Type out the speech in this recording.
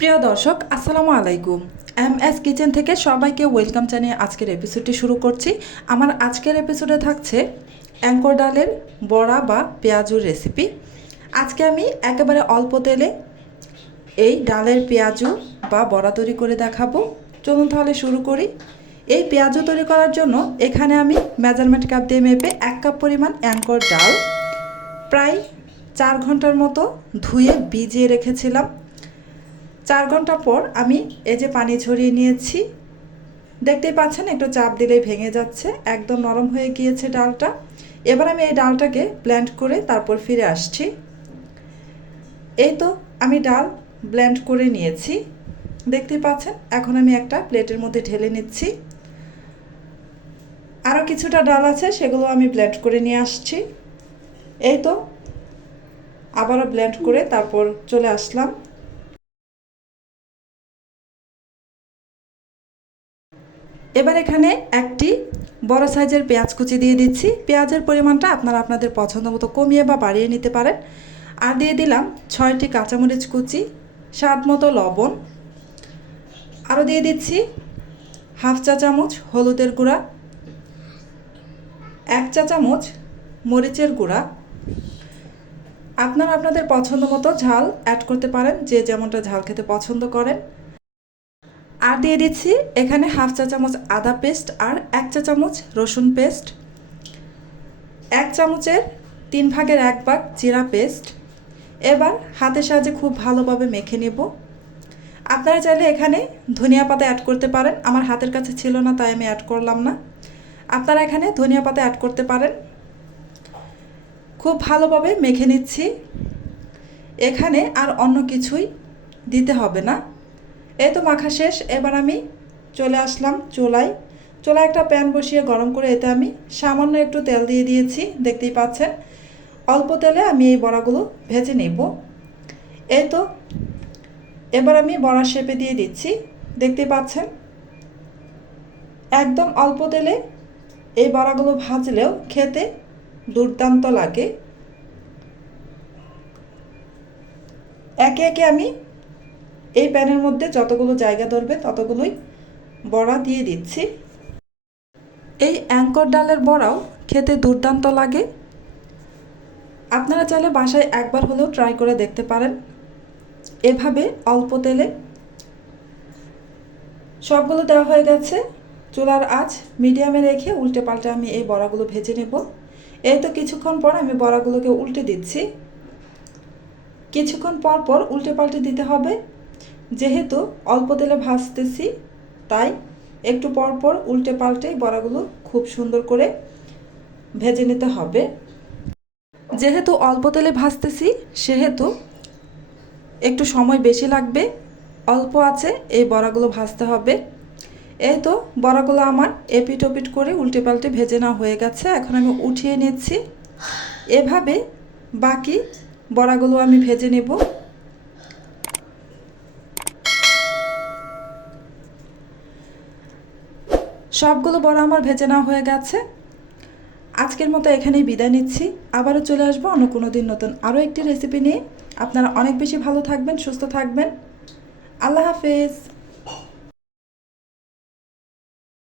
প্রিয় দর্শক, আসসালামু আলাইকুম। এম এস কিচেন থেকে সবাইকে ওয়েলকাম জানিয়ে আজকের এপিসোডটি শুরু করছি। আমার আজকের এপিসোডে থাকছে অ্যাঙ্কর ডালের বড়া বা পেঁয়াজুর রেসিপি আজকে আমি একেবারে অল্প তেলে এই ডালের পেঁয়াজু বা বড়া তৈরি করে দেখাবো। চলুন তাহলে শুরু করি। এই পেঁয়াজু তৈরি করার জন্য এখানে আমি মেজারমেন্ট কাপ দিয়ে মেপে এক কাপ পরিমাণ অ্যাঙ্কর ডাল, প্রায় চার ঘণ্টার মতো ধুয়ে ভিজিয়ে রেখেছিলাম। চার ঘণ্টা পর আমি এই যে পানি ছড়িয়ে নিয়েছি। দেখতেই পাচ্ছেন, একটু চাপ দিলেই ভেঙে যাচ্ছে, একদম নরম হয়ে গিয়েছে ডালটা। এবার আমি এই ডালটাকে ব্ল্যান্ড করে তারপর ফিরে আসছি। এই তো আমি ডাল ব্ল্যান্ড করে নিয়েছি। দেখতেই পাচ্ছেন, এখন আমি একটা প্লেটের মধ্যে ঢেলে নিচ্ছি। আরও কিছুটা ডাল আছে, সেগুলো আমি ব্ল্যান্ড করে নিয়ে আসছি। এই তো আবারও ব্ল্যান্ড করে তারপর চলে আসলাম। এবার এখানে একটি বড় সাইজের পেঁয়াজ কুচি দিয়ে দিচ্ছি। পেঁয়াজের পরিমাণটা আপনারা আপনাদের পছন্দ মতো কমিয়ে বা বাড়িয়ে নিতে পারেন। আর দিয়ে দিলাম ছয়টি কাঁচামরিচ কুচি, স্বাদ মতো লবণ। আরও দিয়ে দিচ্ছি হাফ চা চামচ হলুদের গুঁড়া, এক চা চামচ মরিচের গুঁড়া। আপনারা আপনাদের পছন্দ মতো ঝাল অ্যাড করতে পারেন, যে যেমনটা ঝাল খেতে পছন্দ করেন। আর দিয়ে দিচ্ছি এখানে হাফ চা চামচ আদা পেস্ট আর এক চা চামচ রসুন পেস্ট। এক চামচের তিন ভাগের এক ভাগ জিরা পেস্ট। এবার হাতের সাহায্যে খুব ভালোভাবে মেখে নেব। আপনারা চাইলে এখানে ধনিয়া পাতা অ্যাড করতে পারেন। আমার হাতের কাছে ছিল না, তাই আমি অ্যাড করলাম না। আপনারা এখানে ধনিয়া পাতা অ্যাড করতে পারেন। খুব ভালোভাবে মেখে নিচ্ছি। এখানে আর অন্য কিছুই দিতে হবে না। এই তো মাখা শেষ, এবার আমি চলে আসলাম চুলায়। চুলায় একটা প্যান বসিয়ে গরম করে এতে আমি সামান্য একটু তেল দিয়ে দিয়েছি, দেখতেই পাচ্ছেন। অল্প তেলে আমি এই বড়াগুলো ভেজে নেব। এই তো, এবার আমি বড়া শেপে দিয়ে দিচ্ছি, দেখতেই পাচ্ছেন। একদম অল্প তেলে এই বড়াগুলো ভাজলেও খেতে দুর্দান্ত লাগে। একে একে আমি এই প্যানের মধ্যে যতগুলো জায়গা ধরবে, ততগুলোই বড়া দিয়ে দিচ্ছি। এই অ্যাঙ্কর ডালের বড়াও খেতে দুর্দান্ত লাগে। আপনারা চাইলে বাসায় একবার হলেও ট্রাই করে দেখতে পারেন। এভাবে অল্প তেলে সবগুলো দেওয়া হয়ে গেছে। চুলার আঁচ মিডিয়ামে রেখে উল্টে পাল্টে আমি এই বড়াগুলো ভেজে নেব। এই তো কিছুক্ষণ পর আমি বড়াগুলোকে উল্টে দিচ্ছি। কিছুক্ষণ পর পর উল্টে পাল্টে দিতে হবে। যেহেতু অল্প তেলে ভাজতেছি, তাই একটু পর পর উল্টে পাল্টে বড়াগুলো খুব সুন্দর করে ভেজে নিতে হবে। যেহেতু অল্প তেলে ভাজতেছি, সেহেতু একটু সময় বেশি লাগবে, অল্প আছে, এই বড়াগুলো ভাজতে হবে। এই তো বড়াগুলো আমার এপিট ওপিট করে উল্টে পাল্টে ভেজে নেওয়া হয়ে গেছে, এখন আমি উঠিয়ে নিচ্ছি। এভাবে বাকি বড়াগুলো আমি ভেজে নেব। সবগুলো বড় আমার ভেজে নেওয়া হয়ে গেছে। আজকের মতো এখানেই বিদায় নিচ্ছি। আবারও চলে আসব অন্য কোনো দিন নতুন আরও একটি রেসিপি নিয়ে। আপনারা অনেক বেশি ভালো থাকবেন, সুস্থ থাকবেন। আল্লাহ হাফেজ।